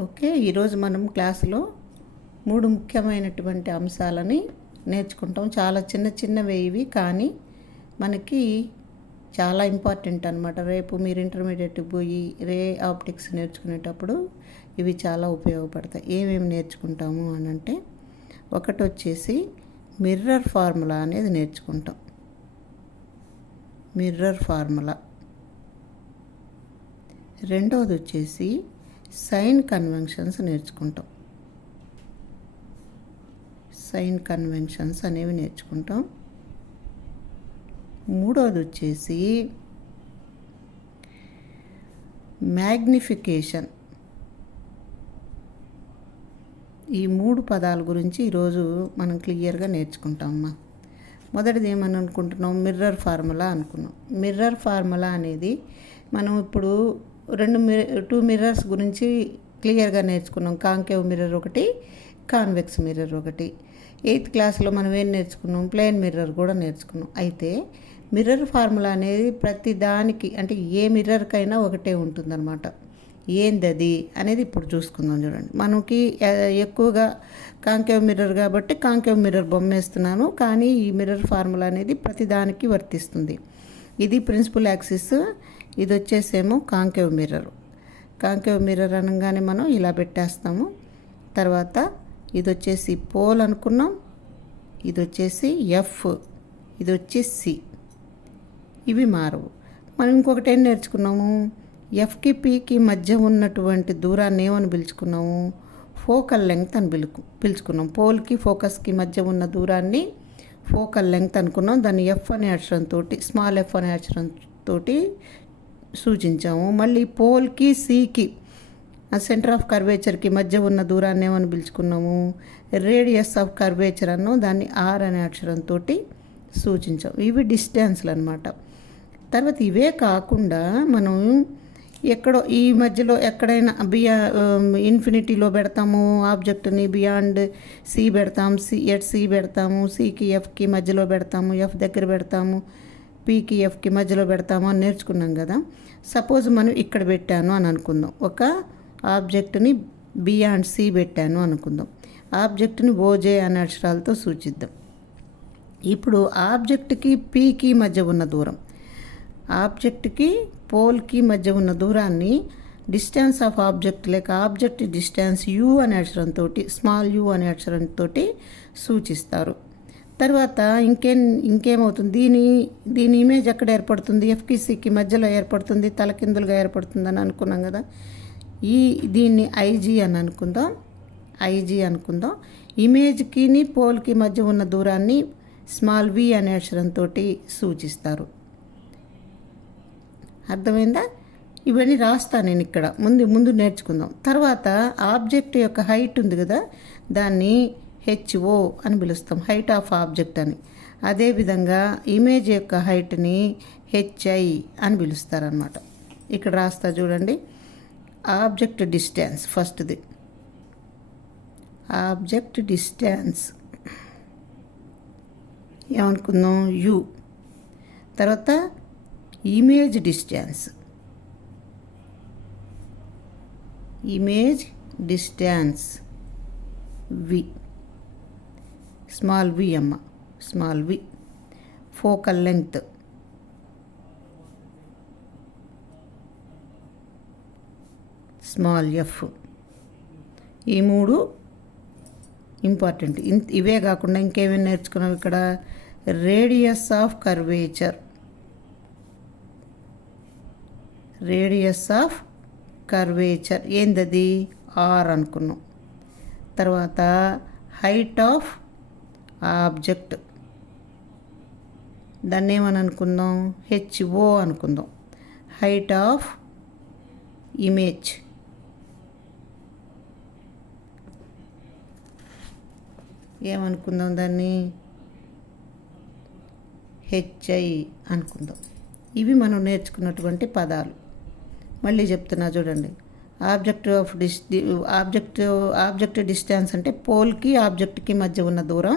Okay, ఈరోజు మనం క్లాసులో 3 ముఖ్యమైనటువంటి అంశాలని నేర్చుకుంటాం. చాలా చిన్న చిన్నవే ఇవి, కానీ మనకి చాలా ఇంపార్టెంట్ అనమాట. రేపు మీరు ఇంటర్మీడియట్కి పోయి ఆప్టిక్స్ నేర్చుకునేటప్పుడు ఇవి చాలా ఉపయోగపడతాయి. ఏమేమి నేర్చుకుంటాము అని అంటే, ఒకటి వచ్చేసి మిర్రర్ ఫార్ములా అనేది నేర్చుకుంటాం. Mirror formula. రెండవది వచ్చేసి సైన్ కన్వెన్షన్స్ నేర్చుకుంటాం. సైన్ కన్వెన్షన్స్ అనేవి నేర్చుకుంటాం. మూడవది వచ్చేసి మ్యాగ్నిఫికేషన్. ఈ 3 పదాల గురించి ఈరోజు మనం క్లియర్గా నేర్చుకుంటామమ్మా. మొదటిది ఏమని అనుకుంటున్నాం? మిర్రర్ ఫార్ములా అనుకున్నాం. మిర్రర్ ఫార్ములా అనేది మనం ఇప్పుడు 2 మిర్రర్స్ గురించి క్లియర్గా నేర్చుకున్నాం. కాంకేవ్ మిర్రర్ ఒకటి, కాన్వెక్స్ మిర్రర్ ఒకటి. 8th క్లాస్లో మనం ఏం నేర్చుకున్నాం? ప్లేన్ మిర్రర్ కూడా నేర్చుకున్నాం. అయితే మిర్రర్ ఫార్ములా అనేది ప్రతి దానికి, అంటే ఏ మిర్రర్కైనా ఒకటే ఉంటుందన్నమాట. ఏందది అనేది ఇప్పుడు చూసుకుందాం. చూడండి, మనకి ఎక్కువగా కాంకేవ్ మిర్రర్ కాబట్టి కాంకేవ్ మిర్రర్ బొమ్మ వేస్తున్నాను, కానీ ఈ మిర్రర్ ఫార్ములా అనేది ప్రతి దానికి వర్తిస్తుంది. ఇది ప్రిన్సిపల్ యాక్సిస్, ఇది వచ్చేసేమో కాంకేవ్ మిర్రర్. కాంకేవ్ మిర్రర్ అనగానే మనం ఇలా పెట్టేస్తాము. తర్వాత ఇది వచ్చేసి పోల్ అనుకున్నాం, ఇది వచ్చేసి ఎఫ్, ఇది వచ్చేసి సి. ఇవి మారవు. మనం ఇంకొకటి ఏం నేర్చుకున్నాము? ఎఫ్కి పీకి మధ్య ఉన్నటువంటి దూరాన్ని ఏమని పిలుచుకున్నాము? ఫోకల్ లెంగ్త్ అని పిలుచుకున్నాం. పోల్కి ఫోకస్కి మధ్య ఉన్న దూరాన్ని ఫోకల్ లెంగ్త్ అనుకున్నాం. దాన్ని ఎఫ్ అనే అక్షరంతో, స్మాల్ ఎఫ్ అనే అక్షరంతో సూచించాము. మళ్ళీ పోల్కి సికి, సెంటర్ ఆఫ్ కర్వేచర్కి మధ్య ఉన్న దూరాన్ని ఏమని పిలుచుకున్నాము? రేడియస్ ఆఫ్ కర్వేచర్ అన్నాం. దాన్ని ఆర్ అనే అక్షరంతో సూచించాం. ఇవి డిస్టెన్స్లు అనమాట. తర్వాత ఇవే కాకుండా మనం ఎక్కడో ఈ మధ్యలో ఎక్కడైనా ఇన్ఫినిటీలో పెడతాము ఆబ్జెక్ట్ని, బియాండ్ సి పెడతాము, సి పెడతాము, సికి ఎఫ్కి మధ్యలో పెడతాము, ఎఫ్ దగ్గర పెడతాము, పీకి ఎఫ్కి మధ్యలో పెడతాము అని నేర్చుకున్నాం కదా. సపోజ్ మనం ఇక్కడ పెట్టాను అని అనుకుందాం. ఒక ఆబ్జెక్ట్ని బియాండ్ సి పెట్టాను అనుకుందాం. ఆబ్జెక్ట్ని ఓజే అనే అక్షరాలతో సూచిద్దాం. ఇప్పుడు ఆబ్జెక్ట్కి పీకి మధ్య ఉన్న దూరం, ఆబ్జెక్ట్కి పోల్కి మధ్య ఉన్న దూరాన్ని డిస్టెన్స్ ఆఫ్ ఆబ్జెక్ట్ లేక ఆబ్జెక్ట్ డిస్టెన్స్ యూ అనే అక్షరంతో, స్మాల్ యూ అనే అక్షరంతో సూచిస్తారు. తర్వాత ఇంకేమవుతుంది? దీని ఇమేజ్ ఎక్కడ ఏర్పడుతుంది? ఎఫ్కి సికి మధ్యలో ఏర్పడుతుంది, తలకిందులుగా ఏర్పడుతుంది అని అనుకున్నాం కదా. దీన్ని ఐజీ అని అనుకుందాం. ఇమేజ్కి పోల్కి మధ్య ఉన్న దూరాన్ని స్మాల్ వి అనే అక్షరంతో సూచిస్తారు. అర్థమైందా? ఇవన్నీ రాస్తాను నేను ఇక్కడ, ముందు నేర్చుకుందాం. తర్వాత ఆబ్జెక్ట్ యొక్క హైట్ ఉంది కదా, దాన్ని హెచ్ఓ అని పిలుస్తాం, హైట్ ఆఫ్ ఆబ్జెక్ట్ అని. అదేవిధంగా ఇమేజ్ యొక్క హైట్ని హెచ్ఐ అని పిలుస్తారనమాట. ఇక్కడ రాస్తా చూడండి. ఆబ్జెక్ట్ డిస్టెన్స్ ఫస్ట్ది. ఆబ్జెక్ట్ డిస్టెన్స్ ఏమనుకుందాం? యు. తర్వాత image distance, V, small V అమ్మ, small V. Focal length, small F. ఈ 3 ఇంపార్టెంట్. ఇవే కాకుండా ఇంకేమేమి నేర్చుకున్నాం ఇక్కడ? రేడియస్ ఆఫ్ కర్వేచర్ ఏందది? ఆర్ అనుకున్నాం. తర్వాత హైట్ ఆఫ్ ఆబ్జెక్ట్, దాన్ని ఏమని అనుకుందాం? హెచ్ఓ అనుకుందాం. హైట్ ఆఫ్ ఇమేజ్, ఏమనుకుందాం? దాన్ని హెచ్ఐ అనుకుందాం. ఇవి మనం నేర్చుకున్నటువంటి పదాలు. మళ్ళీ చెప్తున్నా చూడండి. ఆబ్జెక్ట్ డిస్టెన్స్ అంటే పోల్కి ఆబ్జెక్ట్కి మధ్య ఉన్న దూరం.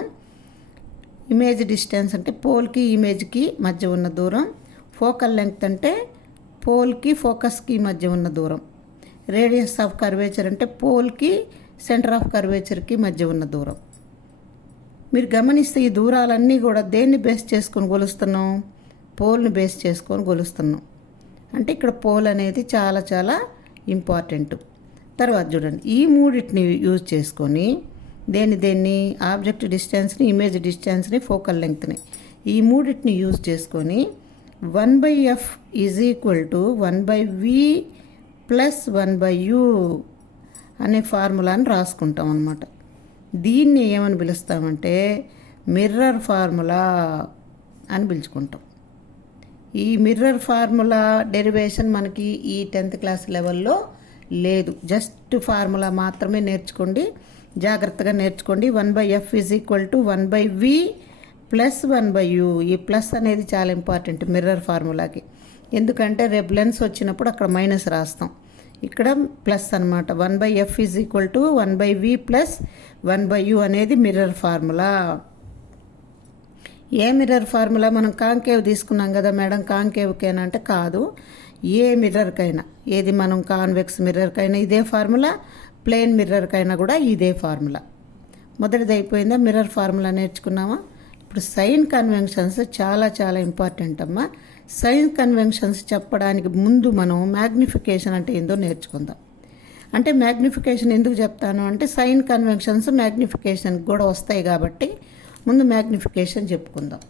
ఇమేజ్ డిస్టెన్స్ అంటే పోల్కి ఇమేజ్కి మధ్య ఉన్న దూరం. ఫోకల్ లెంగ్త్ అంటే పోల్కి ఫోకస్కి మధ్య ఉన్న దూరం. రేడియస్ ఆఫ్ కర్వేచర్ అంటే పోల్కి సెంటర్ ఆఫ్ కర్వేచర్కి మధ్య ఉన్న దూరం. మీరు గమనిస్తే ఈ దూరాలన్నీ కూడా దేన్ని బేస్ చేసుకొని కొలుస్తున్నాం? పోల్ని బేస్ చేసుకొని కొలుస్తున్నాం. అంటే ఇక్కడ పోల్ అనేది చాలా చాలా ఇంపార్టెంట్. తర్వాత చూడండి, ఈ మూడింటిని యూజ్ చేసుకొని దేన్ని ఆబ్జెక్ట్ డిస్టెన్స్ని, ఇమేజ్ డిస్టెన్స్ని, ఫోకల్ లెంగ్త్ని, ఈ మూడింటిని యూజ్ చేసుకొని 1/f is equal to 1/v plus 1/u అనే ఫార్ములాని రాసుకుంటాం అన్నమాట. దీన్ని ఏమని పిలుస్తామంటే మిర్రర్ ఫార్ములా అని పిలుచుకుంటాం. ఈ మిర్రర్ ఫార్ములా డెరివేషన్ మనకి ఈ 10th క్లాస్ లెవెల్లో లేదు. జస్ట్ ఫార్ములా మాత్రమే నేర్చుకోండి, జాగ్రత్తగా నేర్చుకోండి. 1/f is equal to 1/v plus 1/u. ఈ ప్లస్ అనేది చాలా ఇంపార్టెంట్ మిర్రర్ ఫార్ములాకి. ఎందుకంటే రేపు లెన్స్ వచ్చినప్పుడు అక్కడ మైనస్ రాస్తాం, ఇక్కడ ప్లస్ అనమాట. 1/f is equal to 1/v plus 1/u అనేది mirror formula. A mirror formula? మనం కాంకేవ్ తీసుకున్నాం కదా మేడం, కాంకేవ్కైనా అంటే కాదు, ఏ మిర్రర్కైనా, ఏది మనం కాన్వెక్స్ మిర్రర్కైనా ఇదే ఫార్ములా, ప్లేన్ మిర్రర్కైనా కూడా ఇదే ఫార్ములా. మొదటిది అయిపోయిందా? మిర్రర్ ఫార్ములా నేర్చుకున్నామా? ఇప్పుడు సైన్ కన్వెన్షన్స్ చాలా చాలా ఇంపార్టెంట్ అమ్మా. సైన్ కన్వెన్షన్స్ చెప్పడానికి ముందు మనం మ్యాగ్నిఫికేషన్ అంటే ఏందో నేర్చుకుందాం. అంటే మ్యాగ్నిఫికేషన్ ఎందుకు చెప్తాను అంటే సైన్ కన్వెన్షన్స్ మ్యాగ్నిఫికేషన్కి కూడా వస్తాయి కాబట్టి ముందు మ్యాగ్నిఫికేషన్ చెప్పుకుందాం.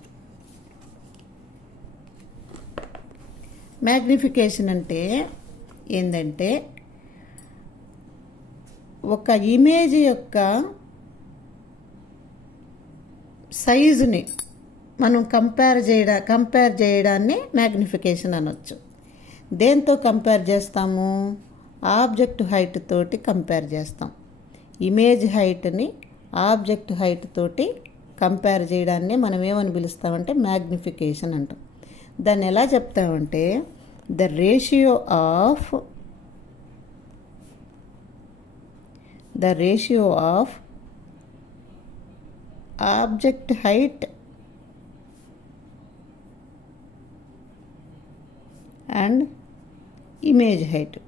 మ్యాగ్నిఫికేషన్ అంటే ఏంటంటే ఒక ఇమేజ్ యొక్క సైజుని మనం కంపేర్ చేయడాన్ని మ్యాగ్నిఫికేషన్ అనొచ్చు. దేంతో కంపేర్ చేస్తాము? ఆబ్జెక్ట్ హైట్ తోటి కంపేర్ చేస్తాం. ఇమేజ్ హైట్ని ఆబ్జెక్ట్ హైట్ తోటి కంపేర్ చేయడాన్ని మనం ఏమని పిలుస్తామంటే మ్యాగ్నిఫికేషన్ అంటాం. దాన్ని ఎలా చెప్తామంటే the ratio of object height and image height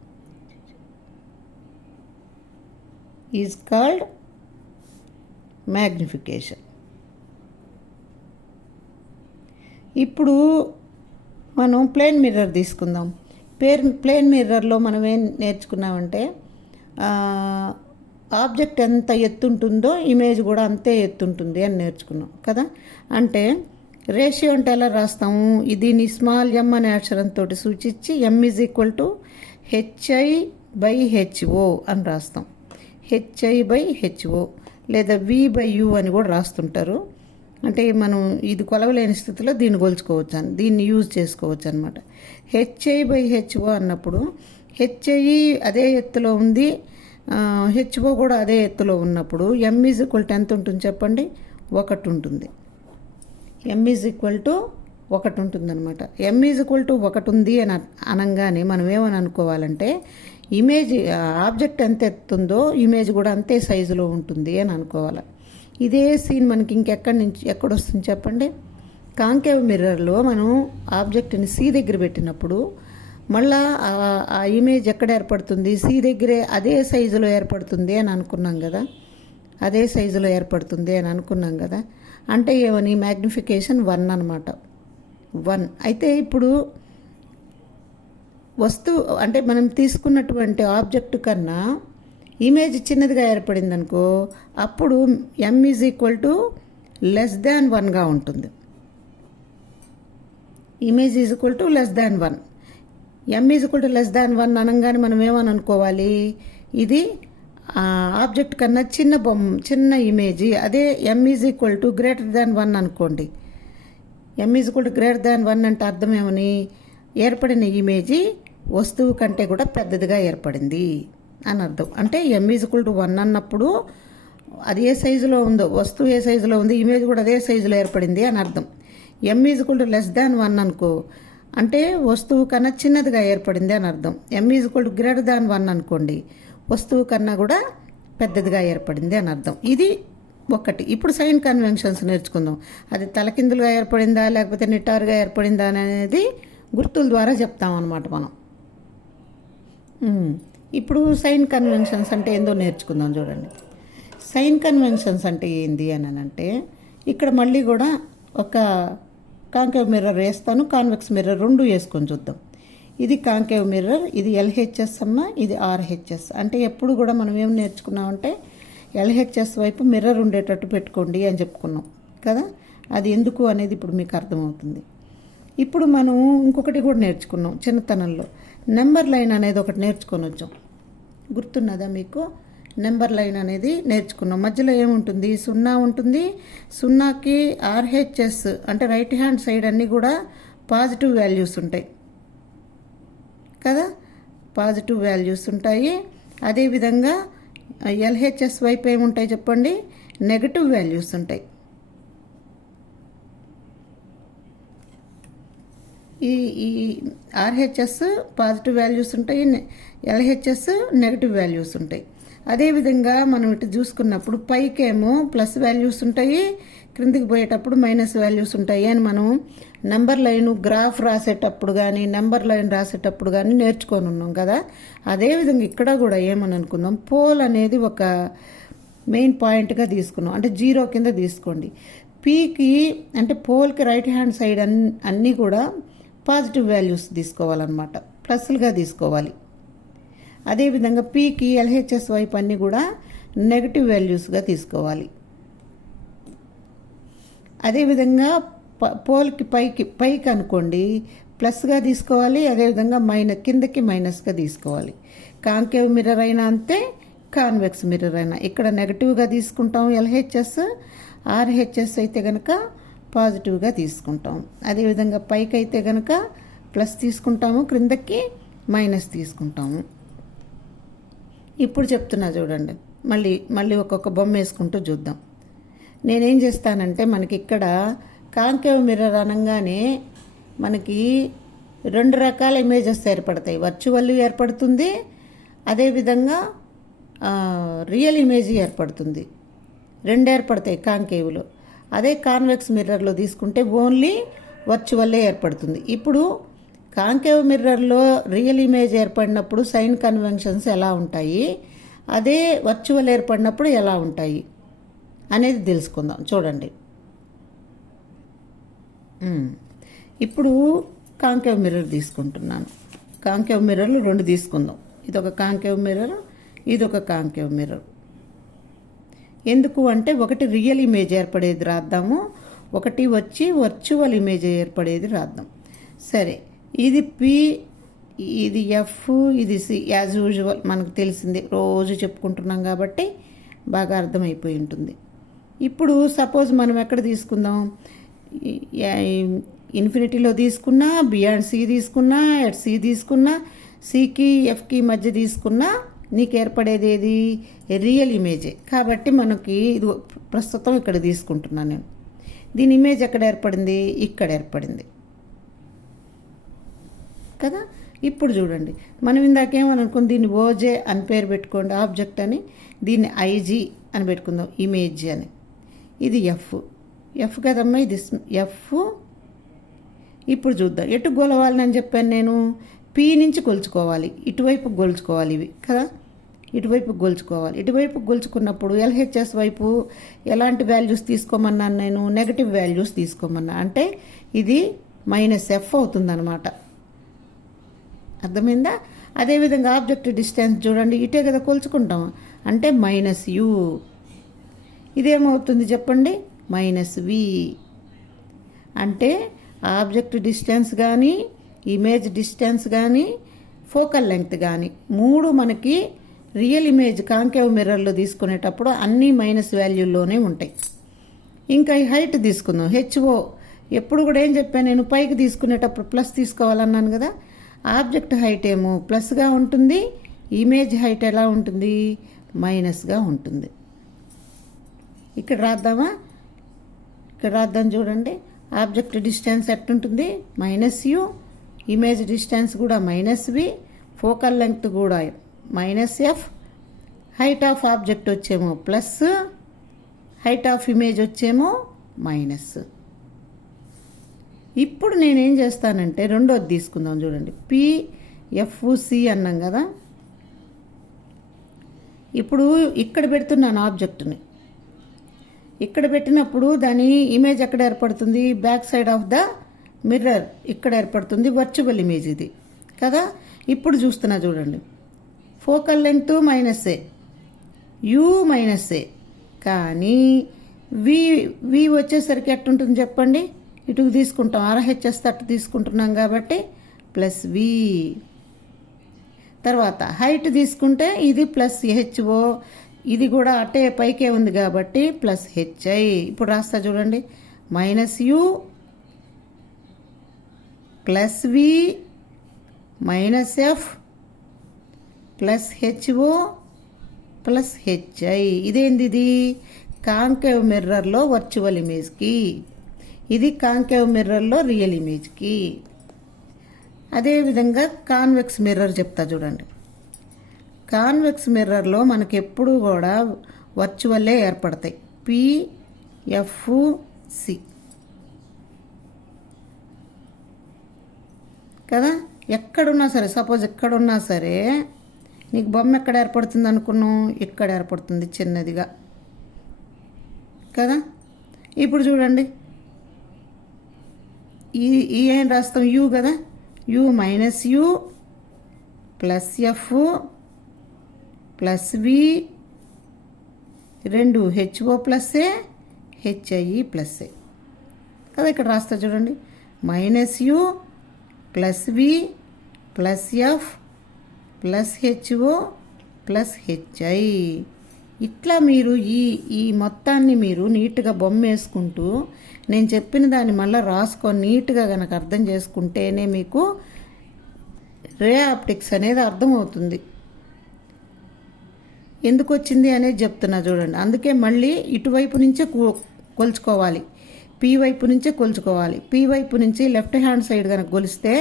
is called magnification. ఇప్పుడు మనం ప్లేన్ మిర్రర్ తీసుకుందాం. ప్లేన్ మిర్రర్లో మనం ఏం నేర్చుకున్నామంటే ఆబ్జెక్ట్ ఎంత ఎత్తుంటుందో ఇమేజ్ కూడా అంతే ఎత్తుంటుంది అని నేర్చుకున్నాం కదా. అంటే రేషియో అంటే ఎలా రాస్తాము? దీన్ని స్మాల్ ఎమ్ అనే అక్షరంతో సూచించి ఎమ్ ఈజ్ ఈక్వల్ టు HI/HO అని రాస్తాం. HI/HO లేదా V/U అని కూడా రాస్తుంటారు. అంటే మనం ఇది కొలవలేని స్థితిలో దీన్ని కొలుచుకోవచ్చు అని, దీన్ని యూజ్ చేసుకోవచ్చు అనమాట. HI/HO అన్నప్పుడు HI అదే ఎత్తులో ఉంది, HO కూడా అదే ఎత్తులో ఉన్నప్పుడు M ఈజ్ ఈక్వల్ టు ఎంత ఉంటుంది చెప్పండి? 1 ఉంటుంది. M ఈజ్ ఈక్వల్ టు 1 ఉంటుంది అనమాట. M ఈజ్ ఈక్వల్ టు 1 ఉంది అని అనగానే మనం ఏమని అనుకోవాలంటే ఇమేజ్ ఆబ్జెక్ట్ ఎంత ఎత్తుందో ఇమేజ్ కూడా అంతే సైజులో ఉంటుంది అని అనుకోవాలి. ఇదే సీన్ మనకి ఎక్కడొస్తుంది చెప్పండి? కాంకేవ్ మిర్రర్లో మనం ఆబ్జెక్ట్ని C దగ్గర పెట్టినప్పుడు మళ్ళా ఆ ఇమేజ్ ఎక్కడ ఏర్పడుతుంది? C దగ్గరే అదే సైజులో ఏర్పడుతుంది అని అనుకున్నాం కదా. అదే సైజులో ఏర్పడుతుంది అని అనుకున్నాం కదా. అంటే ఏమని? మ్యాగ్నిఫికేషన్ 1 అనమాట. 1 అయితే ఇప్పుడు వస్తువు అంటే మనం తీసుకున్నటువంటి ఆబ్జెక్ట్ కన్నా ఇమేజ్ చిన్నదిగా ఏర్పడింది అనుకో, అప్పుడు M ఈజ్ ఈక్వల్ టు <<1గా ఉంటుంది. Image is equal to <1. M is equal to <1 అనగానే మనం ఏమని అనుకోవాలి? ఇది ఆబ్జెక్ట్ కన్నా చిన్న ఇమేజ్. అదే M ఈజ్ ఈక్వల్ టు <1 అనుకోండి. M ఈజ్ ఈక్వల్ టు <1 అంటే అర్థం ఏమని? ఏర్పడిన ఇమేజ్ వస్తువు కంటే కూడా పెద్దదిగా ఏర్పడింది అని అర్థం. అంటే M ఈజ్ ఈక్వల్ టు 1 అన్నప్పుడు అది ఏ సైజులో ఉందో, వస్తువు ఏ సైజులో ఉంది, ఇమేజ్ కూడా అదే సైజులో ఏర్పడింది అని అర్థం. M ఈజ్ ఈక్వల్ టు <1 అనుకో, అంటే వస్తువు కన్నా చిన్నదిగా ఏర్పడింది అని అర్థం. M ఈజ్ ఈక్వల్ టు <1 అనుకోండి, వస్తువు కన్నా కూడా పెద్దదిగా ఏర్పడింది అని అర్థం. ఇది ఒకటి. ఇప్పుడు సైన్ కన్వెన్షన్స్ నేర్చుకుందాం. అది తలకిందులుగా ఏర్పడిందా లేకపోతే నిటారుగా ఏర్పడిందా అనేది గుర్తుల ద్వారా చెప్తాం అన్నమాట మనం. ఇప్పుడు సైన్ కన్వెన్షన్స్ అంటే ఏందో నేర్చుకుందాం చూడండి. సైన్ కన్వెన్షన్స్ అంటే ఏంది అని అంటే ఇక్కడ మళ్ళీ కూడా ఒక కాంకేవ్ మిర్రర్ వేస్తాను, కాన్వెక్స్ మిర్రర్ రెండు వేసుకొని చూద్దాం. ఇది కాంకేవ్ మిర్రర్, ఇది ఎల్హెచ్ఎస్ అమ్మ, ఇది ఆర్హెచ్ఎస్. అంటే ఎప్పుడు కూడా మనం ఏం నేర్చుకున్నామంటే ఎల్హెచ్ఎస్ వైపు మిర్రర్ ఉండేటట్టు పెట్టుకోండి అని చెప్పుకున్నాం కదా. అది ఎందుకు అనేది ఇప్పుడు మీకు అర్థమవుతుంది. ఇప్పుడు మనం ఇంకొకటి కూడా నేర్చుకున్నాం చిన్నతనంలో, నెంబర్ లైన్ అనేది ఒకటి నేర్చుకొని వచ్చాం. గుర్తున్నదా మీకు? నెంబర్ లైన్ అనేది నేర్చుకున్నాం. మధ్యలో ఏముంటుంది? 0 ఉంటుంది. 0కి ఆర్హెచ్ఎస్ అంటే రైట్ హ్యాండ్ సైడ్ అన్నీ కూడా పాజిటివ్ వాల్యూస్ ఉంటాయి కదా, పాజిటివ్ వాల్యూస్ ఉంటాయి. అదేవిధంగా ఎల్హెచ్ఎస్ వైపు ఏముంటాయి చెప్పండి? నెగటివ్ వాల్యూస్ ఉంటాయి. ఈ ఈ ఆర్హెచ్ఎస్ పాజిటివ్ వాల్యూస్ ఉంటాయి, ఎల్హెచ్ఎస్ నెగటివ్ వాల్యూస్ ఉంటాయి. అదేవిధంగా మనం ఇటు చూసుకున్నప్పుడు పైకేమో ప్లస్ వాల్యూస్ ఉంటాయి, క్రిందికి పోయేటప్పుడు మైనస్ వాల్యూస్ ఉంటాయి అని మనం నెంబర్ లైన్ గ్రాఫ్ రాసేటప్పుడు కానీ నెంబర్ లైన్ రాసేటప్పుడు కానీ నేర్చుకొని ఉన్నాం కదా. అదేవిధంగా ఇక్కడ కూడా ఏమని అనుకుందాం, పోల్ అనేది ఒక మెయిన్ పాయింట్గా తీసుకున్నాం. అంటే 0 కింద తీసుకోండి. పీకి అంటే పోల్కి రైట్ హ్యాండ్ సైడ్ అన్నీ కూడా పాజిటివ్ వాల్యూస్ తీసుకోవాలన్నమాట, ప్లస్లుగా తీసుకోవాలి. అదేవిధంగా పీకి ఎల్హెచ్ఎస్ వైపు అన్నీ కూడా నెగటివ్ వాల్యూస్గా తీసుకోవాలి. అదేవిధంగా పోల్కి పైకి అనుకోండి ప్లస్గా తీసుకోవాలి, అదేవిధంగా కిందకి మైనస్గా తీసుకోవాలి. కాంకేవ్ మిర్రర్ అయినా అంతే, కాన్వెక్స్ మిర్రర్ అయినా ఇక్కడ నెగటివ్గా తీసుకుంటాం ఎల్హెచ్ఎస్, ఆర్హెచ్ఎస్ అయితే కనుక పాజిటివ్గా తీసుకుంటాం. అదేవిధంగా పైకి అయితే కనుక ప్లస్ తీసుకుంటాము, క్రిందకి మైనస్ తీసుకుంటాము. ఇప్పుడు చెప్తున్నా చూడండి, మళ్ళీ ఒక్కొక్క బొమ్మ వేసుకుంటూ చూద్దాం. నేనేం చేస్తానంటే మనకి ఇక్కడ కాంకేవ్ మిర్రర్ అనగానే మనకి 2 రకాల ఇమేజెస్ ఏర్పడతాయి. వర్చువల్ ఏర్పడుతుంది, అదేవిధంగా రియల్ ఇమేజ్ ఏర్పడుతుంది. 2 ఏర్పడతాయి కాంకేవ్లో. అదే కాన్వెక్స్ మిర్రర్లో తీసుకుంటే ఓన్లీ వర్చువల్లే ఏర్పడుతుంది. ఇప్పుడు కాంకేవ్ మిర్రర్లో రియల్ ఇమేజ్ ఏర్పడినప్పుడు సైన్ కన్వెన్షన్స్ ఎలా ఉంటాయి, అదే వర్చువల్ ఏర్పడినప్పుడు ఎలా ఉంటాయి అనేది తెలుసుకుందాం. చూడండి, ఇప్పుడు కాంకేవ్ మిర్రర్ తీసుకుంటున్నాను. కాంకేవ్ మిర్రర్లు 2 తీసుకుందాం. ఇదొక కాంకేవ్ మిర్రర్, ఇదొక కాంకేవ్ మిర్రర్. ఎందుకు అంటే ఒకటి రియల్ ఇమేజ్ ఏర్పడేది రాద్దాము, ఒకటి వచ్చి వర్చువల్ ఇమేజ్ ఏర్పడేది రాద్దాం. సరే, ఇది పి, ఇది ఎఫ్, ఇది సి. యాజ్ యూజువల్ మనకు తెలిసింది, రోజు చెప్పుకుంటున్నాం కాబట్టి బాగా అర్థమైపోయి ఉంటుంది. ఇప్పుడు సపోజ్ మనం ఎక్కడ తీసుకుందాం, ఇన్ఫినిటీలో తీసుకున్నా, బియాండ్ సి తీసుకున్నా, ఎట్ సి తీసుకున్నా, సికి ఎఫ్కి మధ్య తీసుకున్నా నీకు ఏర్పడేది ఏది? రియల్ ఇమేజే. కాబట్టి మనకి ఇది ప్రస్తుతం ఇక్కడ తీసుకుంటున్నాను నేను. దీని ఇమేజ్ ఎక్కడ ఏర్పడింది? ఇక్కడ ఏర్పడింది కదా. ఇప్పుడు చూడండి, మనం ఇందాకేమనుకుంది, దీన్ని ఓజే అని పేరు పెట్టుకోండి, ఆబ్జెక్ట్ అని. దీన్ని ఐజీ అని పెట్టుకుందాం, ఇమేజ్ అని. ఇది ఎఫ్ కదమ్మా, ఇది ఎఫ్. ఇప్పుడు చూద్దాం ఎటు గొలవాలని అని చెప్పాను నేను. పీ నుంచి గొలుచుకోవాలి, ఇటువైపు గొలుచుకోవాలి ఇవి కదా, ఇటువైపు గొలుచుకోవాలి. ఇటువైపు గొలుచుకున్నప్పుడు ఎల్హెచ్ఎస్ వైపు ఎలాంటి వాల్యూస్ తీసుకోమన్నాను నేను? నెగటివ్ వాల్యూస్ తీసుకోమన్నా. అంటే ఇది -f అవుతుందన్నమాట. అర్థమైందా? అదేవిధంగా ఆబ్జెక్ట్ డిస్టెన్స్ చూడండి, ఇటే కదా కొలుచుకుంటాం, అంటే -u. ఇదేమవుతుంది చెప్పండి? -v. అంటే ఆబ్జెక్ట్ డిస్టెన్స్ కానీ, ఇమేజ్ డిస్టెన్స్ కానీ, ఫోకల్ లెంగ్త్ కానీ 3 మనకి రియల్ ఇమేజ్ కాంకేవ్ మిర్రర్లో తీసుకునేటప్పుడు అన్నీ మైనస్ వాల్యూల్లోనే ఉంటాయి. ఇంకా ఈ హైట్ తీసుకుందాం, హెచ్ఓ. ఎప్పుడు కూడా ఏం చెప్పాను నేను? పైకి తీసుకునేటప్పుడు ప్లస్ తీసుకోవాలన్నాను కదా. ఆబ్జెక్ట్ హైట్ ఏమో ప్లస్గా ఉంటుంది, ఇమేజ్ హైట్ ఎలా ఉంటుంది? మైనస్గా ఉంటుంది. ఇక్కడ రాద్దామా? ఇక్కడ రాద్దాం చూడండి. ఆబ్జెక్ట్ డిస్టెన్స్ ఎట్టుంటుంది? -u, ఇమేజ్ డిస్టెన్స్ కూడా -v, ఫోకల్ లెంగ్త్ కూడా -f, హైట్ ఆఫ్ ఆబ్జెక్ట్ వచ్చేమో ప్లస్, హైట్ ఆఫ్ ఇమేజ్ వచ్చేమో మైనస్. ఇప్పుడు నేనేం చేస్తానంటే రెండోది తీసుకుందాం చూడండి. పిఎఫ్సి అన్నాం కదా, ఇప్పుడు ఇక్కడ పెడుతున్నాను ఆబ్జెక్ట్ని. ఇక్కడ పెట్టినప్పుడు దాని ఇమేజ్ ఎక్కడ ఏర్పడుతుంది? Back side of the mirror ఇక్కడ ఏర్పడుతుంది. వర్చువల్ ఇమేజ్ ఇది కదా. ఇప్పుడు చూస్తున్నా చూడండి, focal length -a, you -a, కానీ వి వచ్చేసరికి ఎట్టుంటుంది చెప్పండి? ఇటుకు తీసుకుంటాం, RHS అట్టు తీసుకుంటున్నాం కాబట్టి +v. తర్వాత హైట్ తీసుకుంటే ఇది +HO, ఇది కూడా అటే పైకే ఉంది కాబట్టి +HI. ఇప్పుడు రాస్తా చూడండి, -u +v -f +HO +HI. ఇదేంది? ఇది కాంకేవ్ మిర్రర్లో వర్చువల్ ఇమేజ్కి, ఇది కాంకేవ్ మిర్రర్లో రియల్ ఇమేజ్కి. అదేవిధంగా కాన్వెక్స్ మిర్రర్ చెప్తా చూడండి. కాన్వెక్స్ మిర్రర్లో మనకి ఎప్పుడు కూడా వర్చువల్లే ఏర్పడతాయి, PFC కదా. ఎక్కడున్నా సరే, సపోజ్ ఎక్కడున్నా సరే నీకు బొమ్మ ఎక్కడ ఏర్పడుతుంది అనుకున్నాం? ఇక్కడ ఏర్పడుతుంది చిన్నదిగా కదా. ఇప్పుడు చూడండి, ఈ ఏం రాస్తాం? యూ కదా. You -u +f +v 2 HO +a HIE +a కదా. ఇక్కడ రాస్తా చూడండి, -u +v +f +HO +HI. ఇట్లా మీరు ఈ మొత్తాన్ని మీరు నీట్గా బొమ్మ వేసుకుంటూ నేను చెప్పిన దాన్ని మళ్ళీ రాసుకొని నీట్గా కనుక అర్థం చేసుకుంటేనే మీకు రే ఆప్టిక్స్ అనేది అర్థమవుతుంది. ఎందుకు వచ్చింది అనేది చెప్తున్నా చూడండి. అందుకే మళ్ళీ ఇటువైపు నుంచే కొలుచుకోవాలి, పీ వైపు నుంచే కొలుచుకోవాలి. పీ వైపు నుంచి లెఫ్ట్ హ్యాండ్ సైడ్ కనుక కొలిస్తే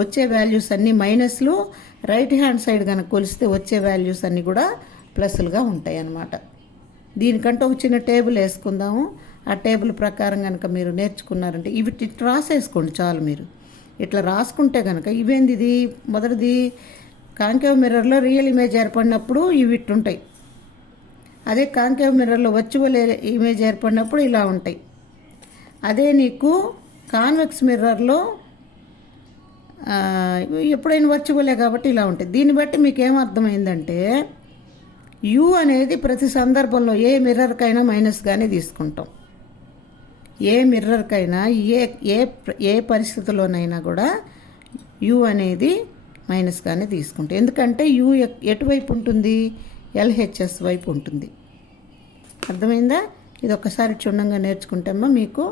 వచ్చే వాల్యూస్ అన్నీ మైనస్లు, రైట్ హ్యాండ్ సైడ్ కనుక కొలిస్తే వచ్చే వాల్యూస్ అన్నీ కూడా ప్లస్లుగా ఉంటాయి అన్నమాట. దీనికంటే ఒక చిన్న టేబుల్ వేసుకుందాము. ఆ టేబుల్ ప్రకారం కనుక మీరు నేర్చుకున్నారంటే ఇవి ఇట్లా రాసేసుకోండి చాలు. మీరు ఇట్లా రాసుకుంటే కనుక ఇవేంది? ఇది మొదటిది కాంకేవ్ మిర్రర్లో రియల్ ఇమేజ్ ఏర్పడినప్పుడు ఇవి ఇట్టుంటాయి. అదే కాంకేవ్ మిర్రర్లో వర్చువల్ ఇమేజ్ ఏర్పడినప్పుడు ఇలా ఉంటాయి. అదే నీకు కాన్వెక్స్ మిర్రర్లో ఎప్పుడైనా వర్చువలే కాబట్టి ఇలా ఉంటాయి. దీన్ని బట్టి మీకు ఏమర్థమైందంటే యూ అనేది ప్రతి సందర్భంలో ఏ మిర్రర్కైనా మైనస్గానే తీసుకుంటాం. ఏ మిర్రర్కైనా ఏ పరిస్థితుల్లోనైనా కూడా యూ అనేది మైనస్గానే తీసుకుంటాం. ఎందుకంటే యూ ఎటువైపు ఉంటుంది? LHS వైపు ఉంటుంది. అర్థమైందా? ఇది ఒక్కసారి క్షుణ్ణంగా నేర్చుకుంటామో మీకు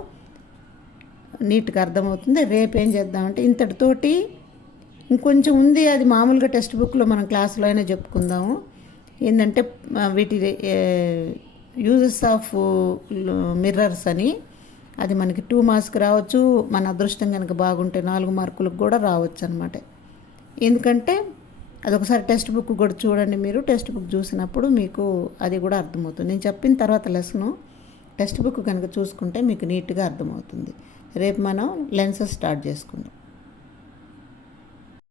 నీట్గా అర్థమవుతుంది. రేపు ఏం చేద్దామంటే ఇంతటితోటి ఇంకొంచెం ఉంది, అది మామూలుగా టెక్స్ట్ బుక్లో మనం క్లాసులో అయినా చెప్పుకుందాము. ఏంటంటే వీటి యూజెస్ ఆఫ్ మిర్రర్స్ అని, అది మనకి 2 మార్క్స్కి రావచ్చు, మన అదృష్టం కనుక బాగుంటే 4 మార్కులకు కూడా రావచ్చు అనమాట. ఎందుకంటే అదొకసారి టెక్స్ట్ బుక్ కూడా చూడండి. మీరు టెక్స్ట్ బుక్ చూసినప్పుడు మీకు అది కూడా అర్థమవుతుంది. నేను చెప్పిన తర్వాత లెసను టెక్స్ట్ బుక్ కనుక చూసుకుంటే మీకు నీట్గా అర్థమవుతుంది. రేపు మనం లెన్సెస్ స్టార్ట్ చేసుకుందాం.